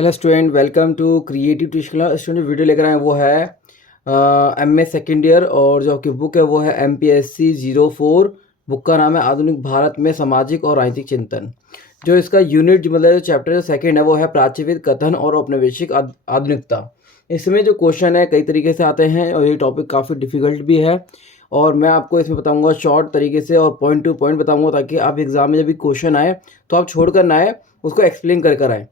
Hello student, welcome to creative tuition. Student video लेकर आए हैं वो है एमए सेकेंड ईयर और जो आपकी बुक है वो है MPSC 04। बुक का नाम है आधुनिक भारत में सामाजिक और राजनीतिक चिंतन। जो इसका यूनिट मतलब जो चैप्टर सेकेंड है वो है प्राच्यविद कथन और औपनिवेशिक आधुनिकता। इसमें जो क्वेश्चन है कई तरीके से आते हैं और ये टॉपिक काफ़ी डिफिकल्ट भी है और मैं आपको इसमें बताऊंगा शॉर्ट तरीके से और पॉइंट टू पॉइंट बताऊंगा ताकि आप एग्जाम में जब भी क्वेश्चन आए तो आप छोड़ कर ना आए, उसको एक्सप्लेन कर कर आए।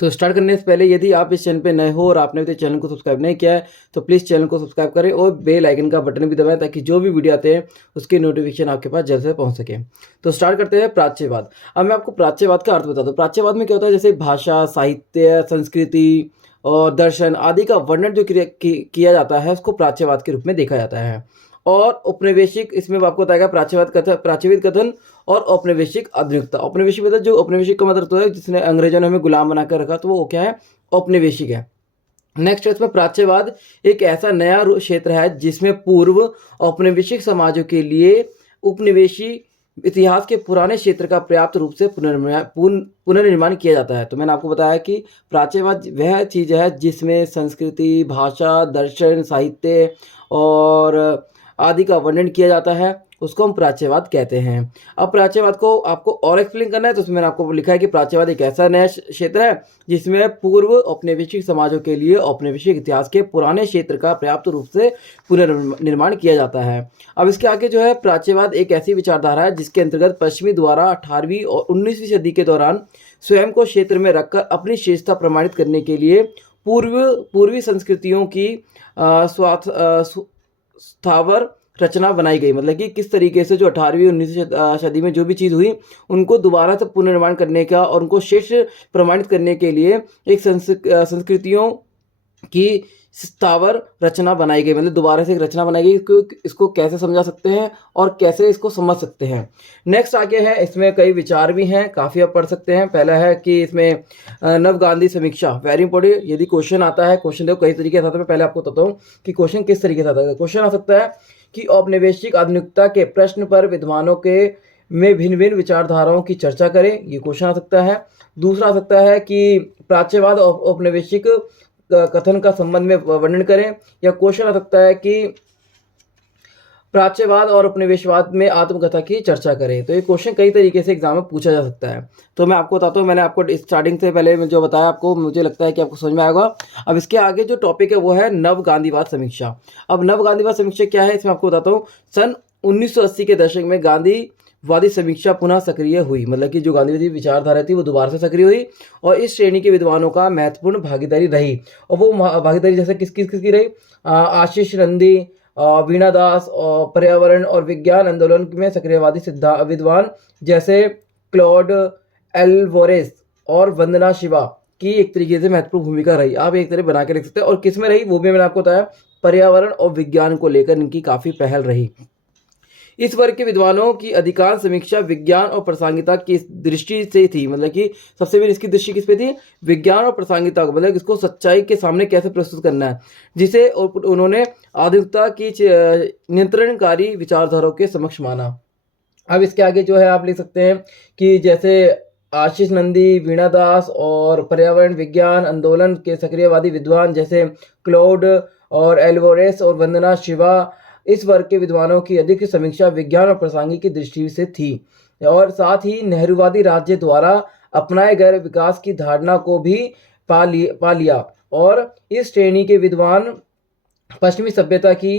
तो स्टार्ट करने से पहले यदि आप इस चैनल पे नए हो और आपने अभी तक चैनल को सब्सक्राइब नहीं किया है तो प्लीज़ चैनल को सब्सक्राइब करें और बेल आइकन का बटन भी दबाएं ताकि जो भी वीडियो आते हैं उसकी नोटिफिकेशन आपके पास जल्द से पहुंच सके। तो स्टार्ट करते हैं प्राच्यवाद। अब मैं आपको प्राच्यवाद का अर्थ बता दूं। प्राच्यवाद में क्या होता है, जैसे भाषा, साहित्य, संस्कृति और दर्शन आदि का वर्णन जो किया जाता है उसको प्राच्यवाद के रूप में देखा जाता है। और औपनिवेशिक, इसमें आपको बताएगा प्राच्यविद कथन और औपनिवेशिक आधुनिकता। औपनिवेशिक मतलब जो औपनिवेशिक का मतलब तो है जिसने अंग्रेजों ने हमें गुलाम बनाकर रखा, तो वो क्या है, औपनिवेशिक है। नेक्स्ट है इसमें प्राच्यवाद एक ऐसा नया क्षेत्र है जिसमें पूर्व औपनिवेशिक समाजों के लिए उपनिवेशी इतिहास के पुराने क्षेत्र का पर्याप्त रूप से पुनर्निर्माण किया जाता है। तो मैंने आपको बताया कि प्राच्यवाद वह चीज़ है जिसमें संस्कृति, भाषा, दर्शन, साहित्य और आदि का वर्णन किया जाता है, उसको हम प्राच्यवाद कहते हैं। अब प्राच्यवाद को आपको और एक्सप्लेन करना है तो उसमें मैंने आपको लिखा है कि प्राच्यवाद एक ऐसा नया क्षेत्र है जिसमें पूर्व औपनिवेशिक समाजों के लिए औपनिवेशिक इतिहास के पुराने क्षेत्र का पर्याप्त रूप से पुनर्निर्माण किया जाता है। अब इसके आगे जो है, प्राच्यवाद एक ऐसी विचारधारा है जिसके अंतर्गत पश्चिमी द्वारा 18वीं और 19वीं सदी के दौरान स्वयं को क्षेत्र में रखकर अपनी श्रेष्ठता प्रमाणित करने के लिए पूर्वी संस्कृतियों की स्थावर रचना बनाई गई। मतलब कि किस तरीके से जो 18वीं 19वीं सदी में जो भी चीज़ हुई उनको दोबारा से पुनर्निर्माण करने का और उनको श्रेष्ठ प्रमाणित करने के लिए एक संस्कृतियों की स्थावर रचना बनाई गई। मतलब दोबारा से एक रचना बनाई गई। इसको कैसे समझा सकते हैं और कैसे इसको समझ सकते हैं। नेक्स्ट आगे है, इसमें कई विचार भी हैं, काफ़ी आप पढ़ सकते हैं। पहला है कि इसमें नव गांधी समीक्षा, वेरी इंपॉर्टेंट। यदि क्वेश्चन आता है, क्वेश्चन देखो कई तरीके से आता है, पहले आपको बताता हूँ कि क्वेश्चन किस तरीके से आता है। क्वेश्चन आ सकता है कि औपनिवेशिक आधुनिकता के प्रश्न पर विद्वानों के में भिन्न भिन्न विचारधाराओं की चर्चा करें, ये क्वेश्चन आ सकता है। दूसरा आ सकता है कि प्राच्यवाद और औपनिवेशिक कथन का संबंध में वर्णन करें, या क्वेश्चन आ सकता है कि प्राच्यवाद और उपनिवेशवाद में आत्मकथा की चर्चा करें। तो ये क्वेश्चन कई तरीके से एग्जाम में पूछा जा सकता है। तो मैं आपको बताता हूँ, मैंने आपको स्टार्टिंग से पहले जो बताया आपको, मुझे लगता है कि आपको समझ में आएगा। अब इसके आगे जो टॉपिक है वो है नव गांधीवाद समीक्षा। अब नव गांधीवाद समीक्षा क्या है, इसमें आपको बताता हूँ। सन 1980 के दशक में गांधीवादी समीक्षा पुनः सक्रिय हुई। मतलब कि जो गांधीवादी विचारधारा थी वो दोबारा से सक्रिय हुई और इस श्रेणी के विद्वानों का महत्वपूर्ण भागीदारी रही। और वो भागीदारी जैसे किसकी रही, आशीष नंदी, वीणा दास और पर्यावरण और विज्ञान आंदोलन में सक्रियवादी विद्वान जैसे क्लॉड एल्वोरेस और वंदना शिवा की एक तरीके से महत्वपूर्ण भूमिका रही। आप एक तरह बना के लिख सकते हैं। और किसमें रही वो भी मैंने आपको बताया, पर्यावरण और विज्ञान को लेकर इनकी काफ़ी पहल रही। इस वर्ग के विद्वानों की अधिकांश समीक्षा विज्ञान और प्रासंगिकता की दृष्टि से थी। मतलब कि सबसे पहले इसकी दृष्टि किस पे थी, विज्ञान और प्रासंगिकता को, मतलब इसको सच्चाई के सामने कैसे प्रस्तुत करना है, जिसे उन्होंने आधुनिकता की नियंत्रणकारी विचारधाराओं के समक्ष माना। अब इसके आगे जो है आप लिख सकते हैं कि जैसे आशीष नंदी, वीणा दास और पर्यावरण विज्ञान आंदोलन के सक्रियवादी विद्वान जैसे क्लॉड और एल्वोरेस और वंदना शिवा, इस वर्ग के विद्वानों की अधिक समीक्षा विज्ञान और प्रासंगिक की दृष्टि से थी। और साथ ही नेहरूवादी राज्य द्वारा अपनाए गए विकास की धारणा को भी पा लिया। और इस श्रेणी के विद्वान पश्चिमी सभ्यता की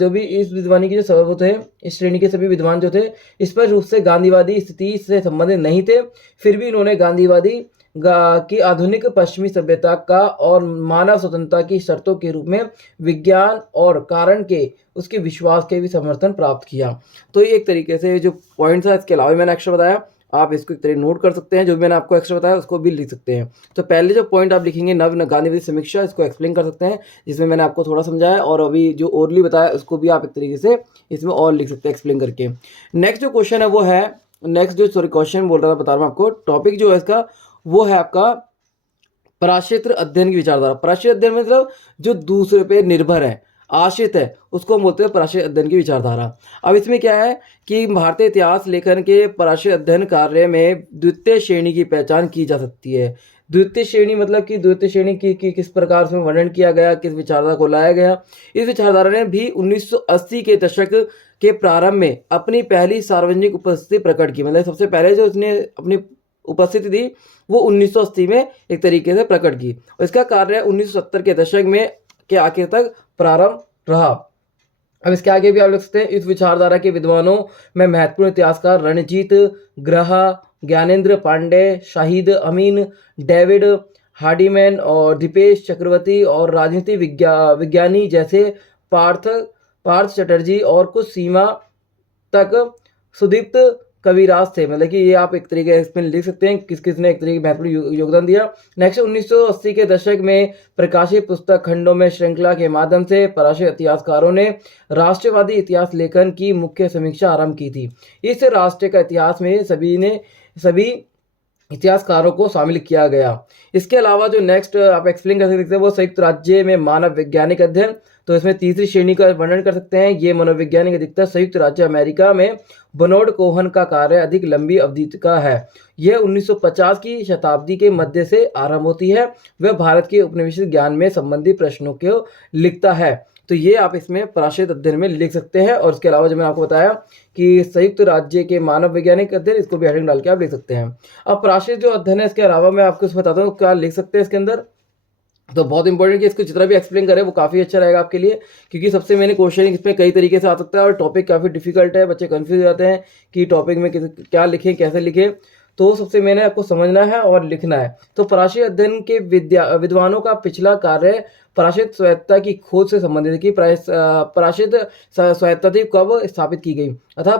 जो भी इस विद्वानी की जो सबब थे, इस श्रेणी के सभी विद्वान जो थे स्पष्ट रूप से गांधीवादी स्थिति से संबंधित नहीं थे, फिर भी इन्होंने गांधीवादी की आधुनिक पश्चिमी सभ्यता का और मानव स्वतंत्रता की शर्तों के रूप में विज्ञान और कारण के उसके विश्वास के भी समर्थन प्राप्त किया। तो ये एक तरीके से जो पॉइंट्स है, इसके अलावा मैंने एक्स्ट्रा बताया, आप इसको एक तरह नोट कर सकते हैं। जो भी मैंने आपको एक्स्ट्रा बताया उसको भी लिख सकते हैं। तो पहले जो पॉइंट आप लिखेंगे नव गांधीवादी समीक्षा, इसको एक्सप्लेन कर सकते हैं, जिसमें मैंने आपको थोड़ा समझाया, और अभी जो ओरली बताया उसको भी आप एक तरीके से इसमें और लिख सकते हैं एक्सप्लेन करके। नेक्स्ट जो क्वेश्चन है वो है, क्वेश्चन बोल रहा था, बता रहा हूँ आपको। टॉपिक जो है इसका वो है आपका पराक्षेत्र अध्ययन की विचारधारा। पराक्षेत्र अध्ययन मतलब जो दूसरे पे निर्भर है, आश्रित है, उसको हम बोलते हैं पराक्षेत्र अध्ययन की विचारधारा। अब इसमें क्या है कि भारतीय इतिहास लेखन के पराक्षेत्र अध्ययन कार्य में द्वितीय श्रेणी की पहचान की जा सकती है। द्वितीय श्रेणी मतलब कि द्वितीय श्रेणी की किस प्रकार से वर्णन किया गया, किस विचारधारा को लाया गया। इस विचारधारा ने भी 1980 के दशक के प्रारंभ में अपनी पहली सार्वजनिक उपस्थिति प्रकट की। मतलब सबसे पहले जो उसने अपनी उपस्थिति दी वो 1980 में एक तरीके से प्रकट की, और इसका कार्य 1970 के दशक में के आखिर तक प्रारंभ रहा। अब इसके आगे भी आप लिख सकते हैं, इस विचारधारा के विद्वानों में महत्वपूर्ण इतिहासकार रणजीत ग्रहा, ज्ञानेंद्र पांडे, शाहिद अमीन, डेविड हार्डीमैन और दीपेश चक्रवर्ती और राजनीति विज्ञानी जैसे पार्थ चटर्जी और कुछ सीमा तक सुदीप्त कविराज थे। मतलब कि ये आप एक तरीके इसमें लिख सकते हैं किस किस ने एक तरीके महत्वपूर्ण योगदान दिया। नेक्स्ट 1980 के दशक में प्रकाशित पुस्तक खंडों में श्रृंखला के माध्यम से पराशर इतिहासकारों ने राष्ट्रवादी इतिहास लेखन की मुख्य समीक्षा आरंभ की थी। इस राष्ट्र का इतिहास में सभी इतिहासकारों को शामिल किया गया। इसके अलावा जो नेक्स्ट आप एक्सप्लेन कर सकते हैं वो संयुक्त राज्य में मानव वैज्ञानिक अध्ययन, तो इसमें तीसरी श्रेणी का वर्णन कर सकते हैं। ये मनोवैज्ञानिक अधिकतर संयुक्त राज्य अमेरिका में बनोड कोहन का कार्य अधिक लंबी अवधि का है। यह 1950 की शताब्दी के मध्य से आरंभ होती है। वह भारत के उपनिवेशित ज्ञान में संबंधित प्रश्नों को लिखता है। तो ये आप इसमें पराशर अध्ययन में लिख सकते हैं। और इसके अलावा जो मैंने आपको बताया कि संयुक्त राज्य के मानव वैज्ञानिक अध्ययन, इसको भी हेडिंग डाल के आप लिख सकते हैं। अब पराशर जो अध्ययन है इसके अलावा मैं आपको इसमें बताता हूँ क्या लिख सकते हैं इसके अंदर। तो बहुत इंपॉर्टेंट कि इसको जितना भी एक्सप्लेन करें वो काफ़ी अच्छा रहेगा आपके लिए, क्योंकि सबसे मैंने क्वेश्चन इसमें कई तरीके से आ सकता है और टॉपिक काफ़ी डिफिकल्ट है। बच्चे कंफ्यूज हो जाते हैं कि टॉपिक में क्या लिखें, कैसे लिखें। तो सबसे मैंने आपको समझना है और लिखना है। तो पराशर अध्ययन के विद्वानों का पिछला कार्य पराशर स्वायत्तता की खोज से संबंधित है कि पराशर स्वायत्तता कब स्थापित की गई, अतः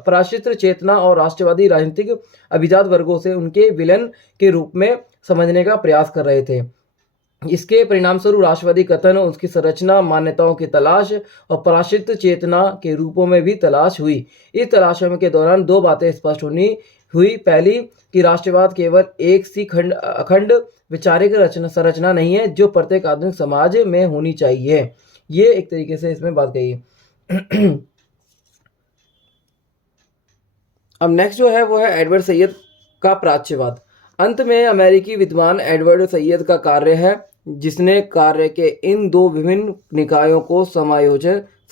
पराशर चेतना और राष्ट्रवादी राजनीतिक अभिजात वर्गों से उनके विलन के रूप में समझने का प्रयास कर रहे थे। इसके परिणाम स्वरूप राष्ट्रवादी कथन, उसकी संरचना, मान्यताओं की तलाश और पराशर चेतना के रूपों में भी तलाश हुई। इस तलाशों के दौरान दो बातें स्पष्ट हुई। पहली कि राष्ट्रवाद केवल एक सी अखंड वैचारिक संरचना नहीं है जो प्रत्येक आधुनिक समाज में होनी चाहिए। ये एक तरीके से इसमें बात कही। अब नेक्स्ट जो है वो है एडवर्ड सैयद का प्राच्यवाद। अंत में अमेरिकी विद्वान एडवर्ड सैयद का कार्य है जिसने कार्य के इन दो विभिन्न निकायों को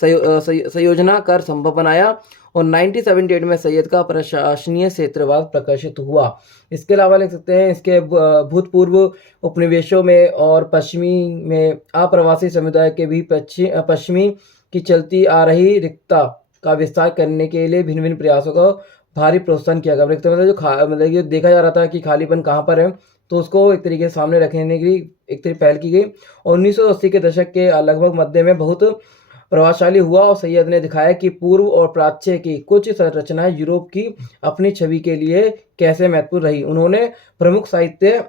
संयोजना कर संभव बनाया, और 1978 में सैयद का प्रशासनीय क्षेत्रवाद प्रकाशित हुआ। इसके अलावा लिख सकते हैं इसके भूतपूर्व उपनिवेशों में और पश्चिमी में अप्रवासी समुदाय के भी पश्चिमी की चलती आ रही रिक्तता का विस्तार करने के लिए भिन्न भिन्न प्रयासों का भारी प्रोत्साहन किया गया। मतलब ये देखा जा रहा था कि खालीपन कहाँ पर है, तो उसको एक तरीके से सामने रखने की एक तरीके पहल की गई। और 1980 के दशक के लगभग मध्य में बहुत प्रभावशाली हुआ और सैयद ने दिखाया कि पूर्व और प्राच्य की कुछ संरचनाएं यूरोप की अपनी छवि के लिए कैसे महत्वपूर्ण रही। उन्होंने प्रमुख साहित्य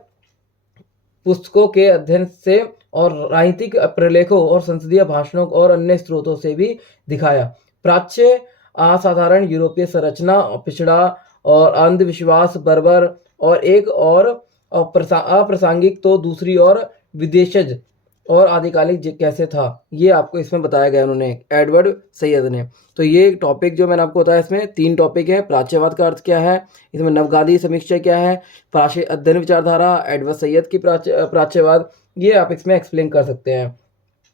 पुस्तकों के अध्ययन से और राजनीतिक प्रलेखों और संसदीय भाषणों और अन्य स्रोतों से भी दिखाया। प्राच्य असाधारण यूरोपीय संरचना, पिछड़ा और अंधविश्वास, बर्बर और एक और अप्रासंगिक तो दूसरी और विदेशज और आधिकारिक कैसे था, ये आपको इसमें बताया गया उन्होंने एडवर्ड सैयद ने। तो ये टॉपिक जो मैंने आपको बताया इसमें 3 टॉपिक है। प्राच्यवाद का अर्थ क्या है, इसमें नवगादी समीक्षा क्या है, पराशर अध्ययन विचारधारा, एडवर्ड सैयद की प्राच्यवाद, ये आप इसमें एक्सप्लेन कर सकते हैं।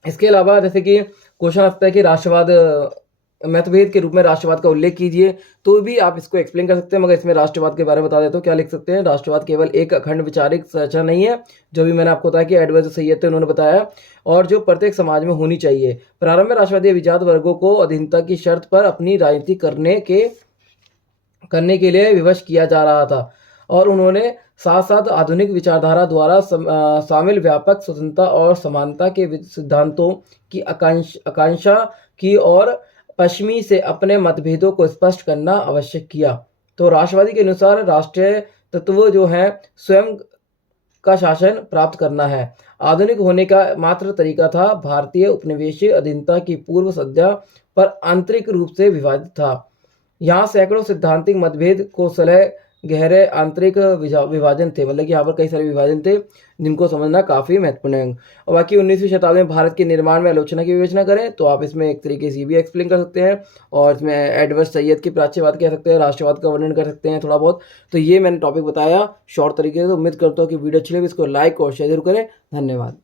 इसके अलावा जैसे कि क्वेश्चन आता है कि राष्ट्रवाद मतभेद के रूप में राष्ट्रवाद का उल्लेख कीजिए, तो भी आप इसको एक्सप्लेन कर सकते हैं। मगर इसमें राष्ट्रवाद के बारे में बता देता हूँ क्या लिख सकते हैं। राष्ट्रवाद केवल एक अखंड वैचारिक संरचना नहीं है, जो भी मैंने आपको बताया कि एडवर्ड सैयद थे उन्होंने बताया, और जो प्रत्येक समाज में होनी चाहिए। प्रारंभ में राष्ट्रवादी अभिजात वर्गों को अधीनता की शर्त पर अपनी राजनीति करने के लिए विवश किया जा रहा था, और उन्होंने साथ साथ आधुनिक विचारधारा द्वारा शामिल व्यापक स्वतंत्रता और समानता के सिद्धांतों की आकांक्षा की और पश्चिमी से अपने मतभेदों को स्पष्ट करना आवश्यक किया। तो राष्ट्रवादी के अनुसार राष्ट्रीय तत्व जो है स्वयं का शासन प्राप्त करना है। आधुनिक होने का मात्र तरीका था भारतीय उपनिवेशीय अधीनता की पूर्व संध्या पर आंतरिक रूप से विवादित था। यहाँ सैकड़ों सिद्धांतिक मतभेद को सलह गहरे आंतरिक विभाजन थे, मतलब कि यहाँ पर कई सारे विभाजन थे जिनको समझना काफ़ी महत्वपूर्ण है। और बाकी 19वीं शताब्दी में भारत के निर्माण में आलोचना की विवेचना करें तो आप इसमें एक तरीके से भी एक्सप्लेन कर सकते हैं, और इसमें एडवर्ड सैयद की प्राच्यवाद कह सकते हैं, राष्ट्रवाद का वर्णन कर सकते हैं थोड़ा बहुत। तो ये मैंने टॉपिक बताया शॉर्ट तरीके से। तो उम्मीद करता हूँ कि वीडियो अच्छी लगी, इसको लाइक और शेयर जरूर करें। धन्यवाद।